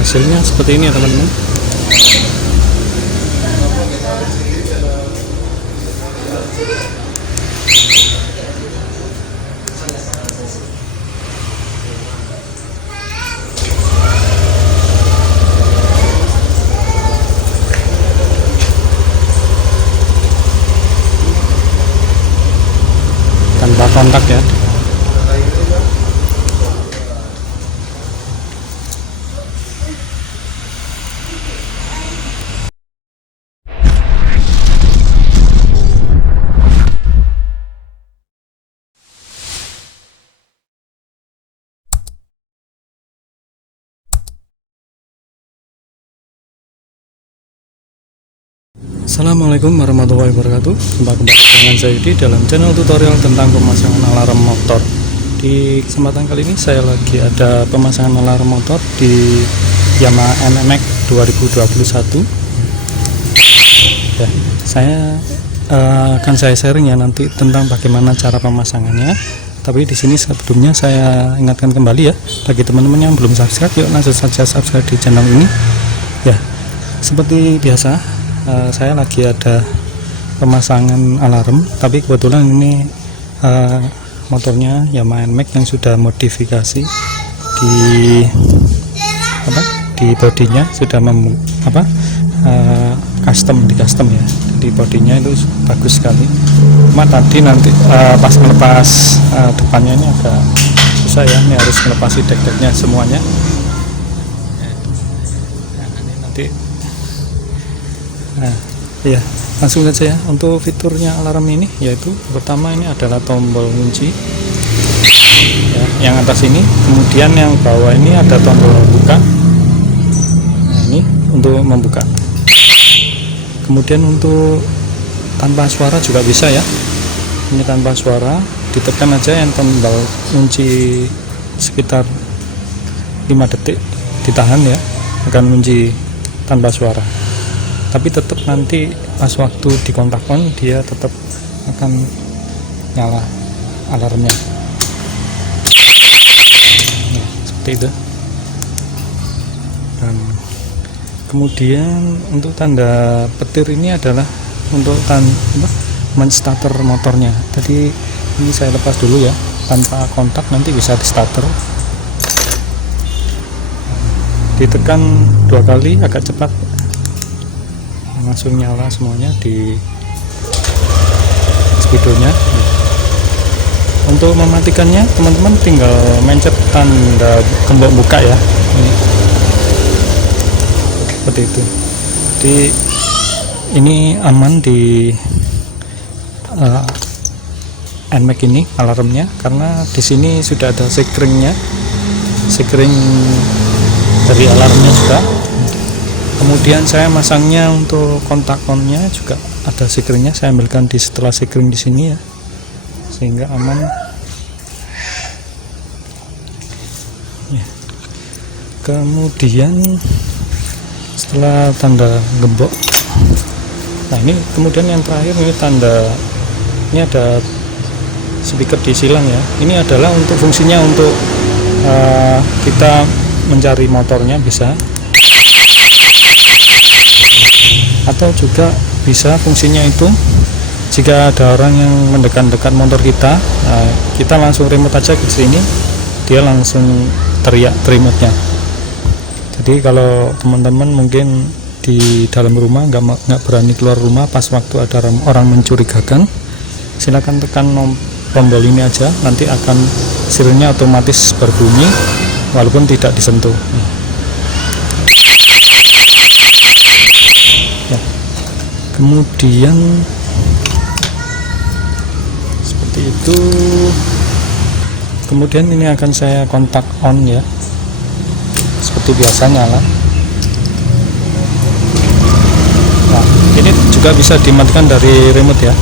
Hasilnya seperti ini ya teman-teman. Tanpa kontak ya. Assalamualaikum warahmatullahi wabarakatuh. Jumpa kembali dengan saya di dalam channel tutorial tentang pemasangan alarm motor. Di kesempatan kali ini saya lagi ada pemasangan alarm motor di Yamaha NMAX 2021. Ya, saya akan sharing ya nanti tentang bagaimana cara pemasangannya. Tapi di sini sebelumnya saya ingatkan kembali ya, bagi teman-teman yang belum subscribe, yuk langsung saja subscribe di channel ini. Ya, seperti biasa. Saya lagi ada pemasangan alarm, tapi kebetulan ini motornya Yamaha NMAX yang sudah modifikasi di bodinya, sudah custom ya. Di bodinya itu bagus sekali. Cuma tadi nanti pas melepas depannya ini agak susah ya, ini harus melepasi dek-deknya semuanya. Ini nanti ya langsung saja ya. Untuk fiturnya alarm ini yaitu pertama ini adalah tombol kunci ya, yang atas ini, kemudian yang bawah ini ada tombol buka. Nah, ini untuk membuka. Kemudian untuk tanpa suara juga bisa ya, ini tanpa suara, ditekan aja yang tombol kunci sekitar 5 detik, ditahan ya, akan kunci tanpa suara. Tapi tetap nanti pas waktu di kontak on dia tetap akan nyala alarmnya. Nah, seperti itu. Dan kemudian untuk tanda petir ini adalah untuk menstarter motornya. Tadi ini saya lepas dulu ya, tanpa kontak nanti bisa di starter. Ditekan 2 kali agak cepat, langsung nyala semuanya di speedonya. Untuk mematikannya teman-teman tinggal mencet tanda gembok buka ya, ini seperti itu. Jadi ini aman di NMAX ini alarmnya, karena di sini sudah ada sekring dari alarmnya juga. Kemudian saya masangnya untuk kontak onnya juga ada sekringnya, saya ambilkan di setelah sekring di sini ya, sehingga aman. Ya. Kemudian setelah tanda gembok, nah ini kemudian yang terakhir ini tanda, ini ada speaker di silang ya. Ini adalah untuk fungsinya untuk kita mencari motornya bisa, atau juga bisa fungsinya itu jika ada orang yang mendekat-dekat motor kita, kita langsung remote aja ke sini, dia langsung teriak remote-nya. Jadi kalau teman-teman mungkin di dalam rumah nggak berani keluar rumah pas waktu ada orang mencurigakan, silakan tekan tombol ini aja, nanti akan sirennya otomatis berbunyi walaupun tidak disentuh. Kemudian seperti itu. Kemudian ini akan saya kontak on ya, seperti biasa nyala. Nah, ini juga bisa dimatikan dari remote ya,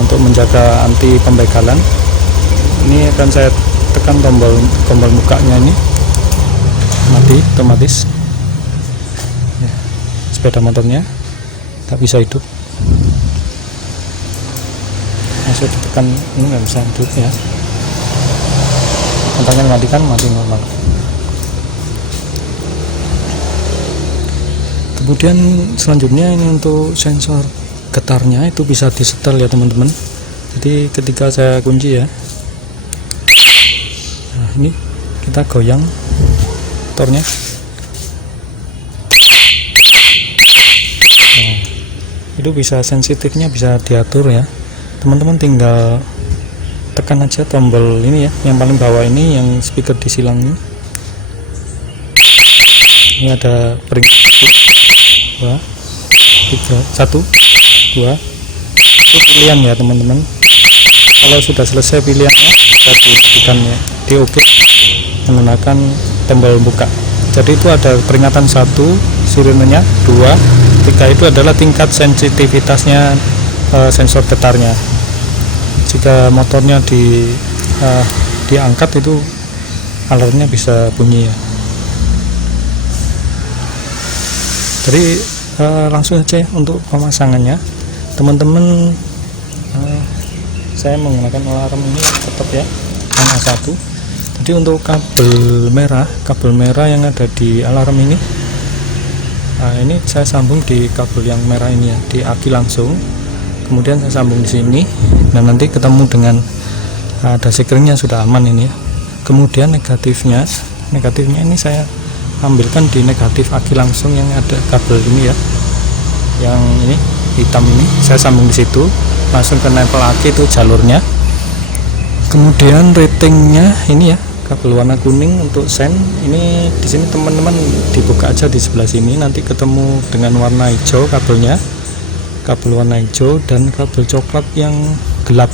untuk menjaga anti pembegalan. Ini akan saya tekan tombol bukanya, ini mati otomatis ya, sepeda motornya tak bisa hidup, langsung ditekan ini nggak bisa hidup ya, kontaknya matikan, mati normal. Kemudian selanjutnya ini untuk sensor getarnya itu bisa disetel ya teman-teman. Jadi ketika saya kunci ya, nah ini kita goyang motornya. Nah, itu bisa sensitifnya bisa diatur ya teman-teman, tinggal tekan aja tombol ini ya, yang paling bawah ini yang speaker di silang ini. Ini ada peringkat 1, 2, 3, 1, 2. Itu pilihan ya teman-teman. Kalau sudah selesai pilihannya bisa dimatikan ya, di OK menggunakan tombol buka. Jadi itu ada peringatan 1 sirenenya, 2, 3 itu adalah tingkat sensitivitasnya sensor getarnya. Jika motornya diangkat itu alarmnya bisa bunyi ya. Jadi langsung saja untuk pemasangannya teman-teman. Saya menggunakan alarm ini tetap ya yang A1. Jadi untuk kabel merah yang ada di alarm ini, nah ini saya sambung di kabel yang merah ini ya, di aki langsung. Kemudian saya sambung di sini, dan nanti ketemu dengan ada sekringnya sudah aman ini ya. Kemudian negatifnya ini saya ambilkan di negatif aki langsung yang ada kabel ini ya, yang ini hitam ini saya sambung di situ, langsung ke nempel aki itu jalurnya. Kemudian ratingnya ini ya, kabel warna kuning untuk sen ini di sini teman-teman dibuka aja di sebelah sini, nanti ketemu dengan warna hijau kabelnya, kabel warna hijau dan kabel coklat yang gelap.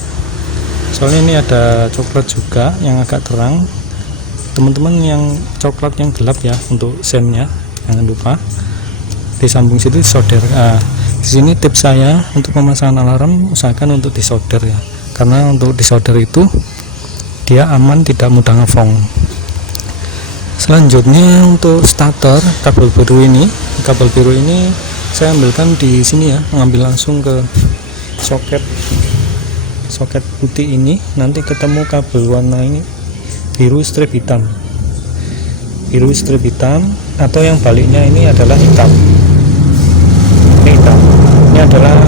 Soalnya ini ada coklat juga yang agak terang. Teman-teman yang coklat yang gelap ya untuk sennya, jangan lupa disambung situ disolder. Di sini tips saya untuk pemasangan alarm, usahakan untuk disolder ya, karena untuk disolder itu dia aman, tidak mudah ngefong. Selanjutnya untuk starter kabel biru ini saya ambilkan di sini ya, mengambil langsung ke soket putih ini, nanti ketemu kabel warna ini biru strip hitam, atau yang baliknya ini adalah hitam. Ini adalah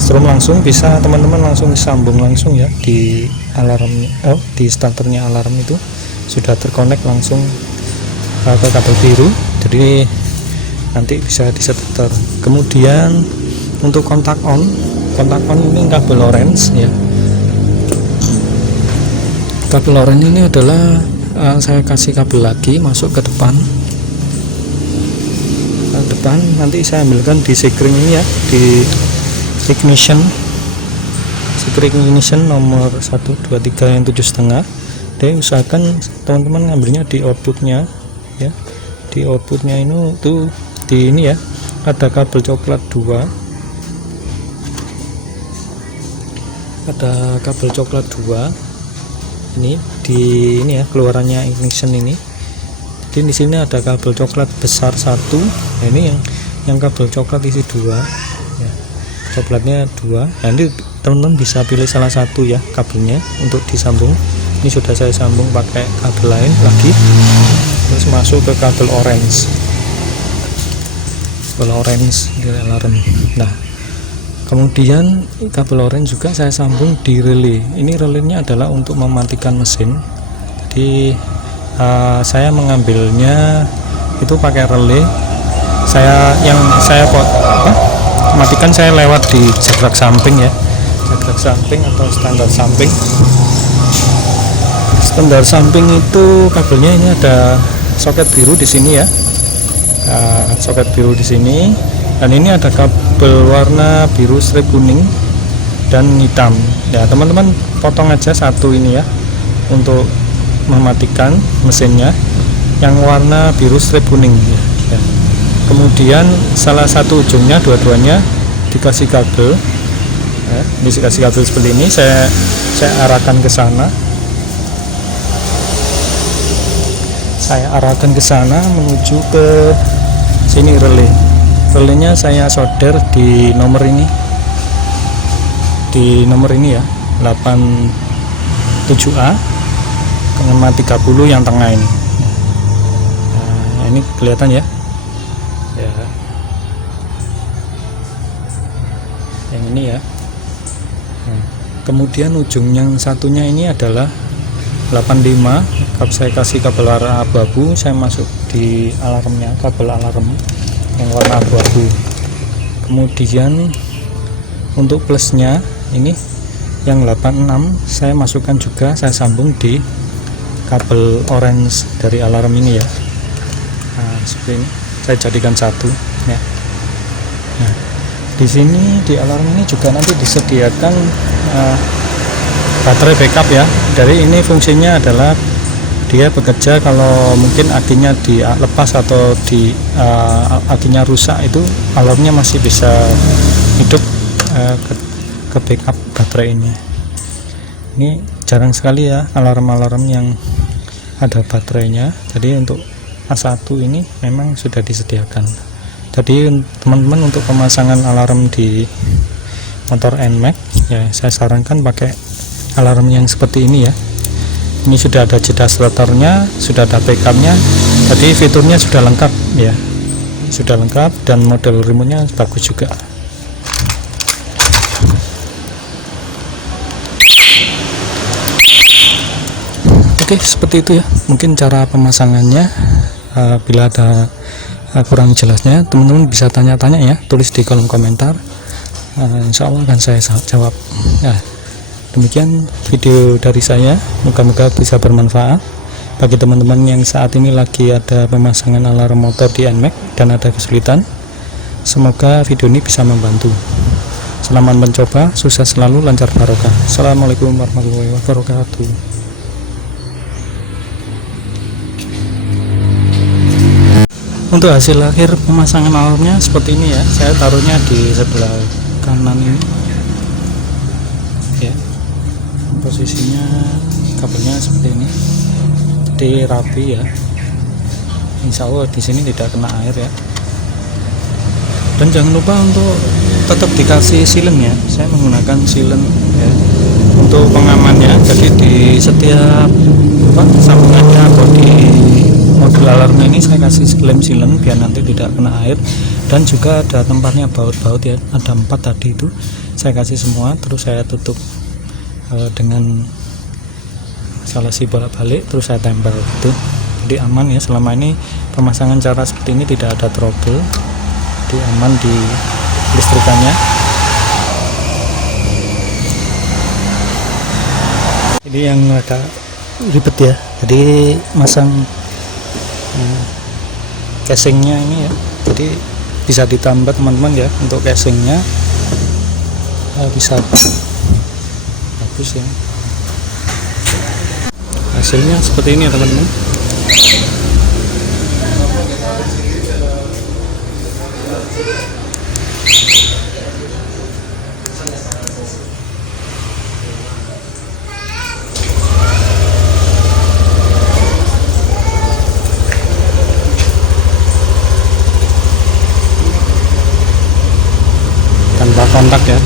strom langsung, bisa teman-teman langsung sambung langsung ya di alarm, di starternya alarm itu sudah terkonek langsung ke kabel biru, jadi nanti bisa disetel. Kemudian untuk kontak on ini kabel orange ya. Kabel orange ini adalah saya kasih kabel lagi masuk ke depan, nanti saya ambilkan di sekring ini ya, di ignition nomor 1, 2, 3 yang 7,5. Jadi usahakan teman-teman ngambilnya di outputnya ya, di outputnya ini tuh di ini ya, ada kabel coklat 2, ini di ini ya, keluarannya ignition ini. Jadi di sini ada kabel coklat besar 1. Nah, ini yang kabel coklat isi 2 ya, coklatnya 2. Nah, ini teman-teman bisa pilih salah satu ya kabelnya untuk disambung. Ini sudah saya sambung pakai kabel lain lagi, terus masuk ke kabel orange di alarm. Nah, kemudian kabel orange juga saya sambung di relay. Ini relaynya adalah untuk mematikan mesin. Jadi saya mengambilnya itu pakai relay. Matikan saya lewat di jagrak samping ya, jagrak samping atau standar samping. Standar samping itu kabelnya ini ada soket biru di sini ya, soket biru di sini, dan ini ada kabel warna biru strip kuning dan hitam ya. Teman-teman potong aja satu ini ya untuk mematikan mesinnya, yang warna biru strip kuning ya. Kemudian salah satu ujungnya, dua-duanya dikasih kabel ya, dikasih kabel seperti ini. Saya arahkan ke sana, menuju ke sini relaynya saya solder di nomor ini ya, 87A dengan 30 yang tengah ini. Nah, ini kelihatan ya. ini ya. Nah, kemudian ujung yang satunya ini adalah 85, saya kasih kabel warna abu-abu, saya masuk di alarmnya, kabel alarm yang warna abu-abu. Kemudian untuk plusnya ini yang 86 saya masukkan juga, saya sambung di kabel orange dari alarm ini ya. Nah, seperti ini saya jadikan satu ya. Nah, di sini di alarm ini juga nanti disediakan baterai backup ya. Dari ini fungsinya adalah dia bekerja kalau mungkin akinya dilepas atau akinya rusak, itu alarmnya masih bisa hidup ke backup baterai ini. Ini jarang sekali ya alarm-alarm yang ada baterainya. Jadi untuk A1 ini memang sudah disediakan. Jadi teman-teman untuk pemasangan alarm di motor NMAX ya, saya sarankan pakai alarm yang seperti ini ya. Ini sudah ada jeda starternya, sudah ada backupnya, jadi fiturnya sudah lengkap ya, sudah lengkap, dan model remote-nya bagus juga. Oke, seperti itu ya mungkin cara pemasangannya. Bila ada kurang jelasnya, teman-teman bisa tanya-tanya ya, tulis di kolom komentar. Insya Allah akan saya jawab. Nah, demikian video dari saya, moga-moga bisa bermanfaat bagi teman-teman yang saat ini lagi ada pemasangan alarm motor di NMAX dan ada kesulitan. Semoga video ini bisa membantu. Selamat mencoba, sukses selalu, lancar barokah. Assalamualaikum warahmatullahi wabarakatuh. Untuk hasil akhir pemasangan alarmnya seperti ini ya, saya taruhnya di sebelah kanan ini ya, posisinya kabelnya seperti ini, jadi rapi ya. Insya Allah di sini tidak kena air ya. Dan jangan lupa untuk tetap dikasih silen ya, saya menggunakan silen ya untuk pengamannya. Jadi di setiap sambungannya atau di modul alarmnya ini saya kasih lem silen biar nanti tidak kena air. Dan juga ada tempatnya baut-baut ya, ada 4 tadi itu saya kasih semua, terus saya tutup dengan salasi bolak-balik, terus saya tempel gitu. Jadi aman ya, selama ini pemasangan cara seperti ini tidak ada trouble, jadi aman di listrikannya. Ini yang agak ribet ya, jadi masang casingnya ini ya, jadi bisa ditambah teman-teman ya untuk casingnya, bisa bagus ya. Hasilnya seperti ini ya teman-teman. Tanpa kontak ya.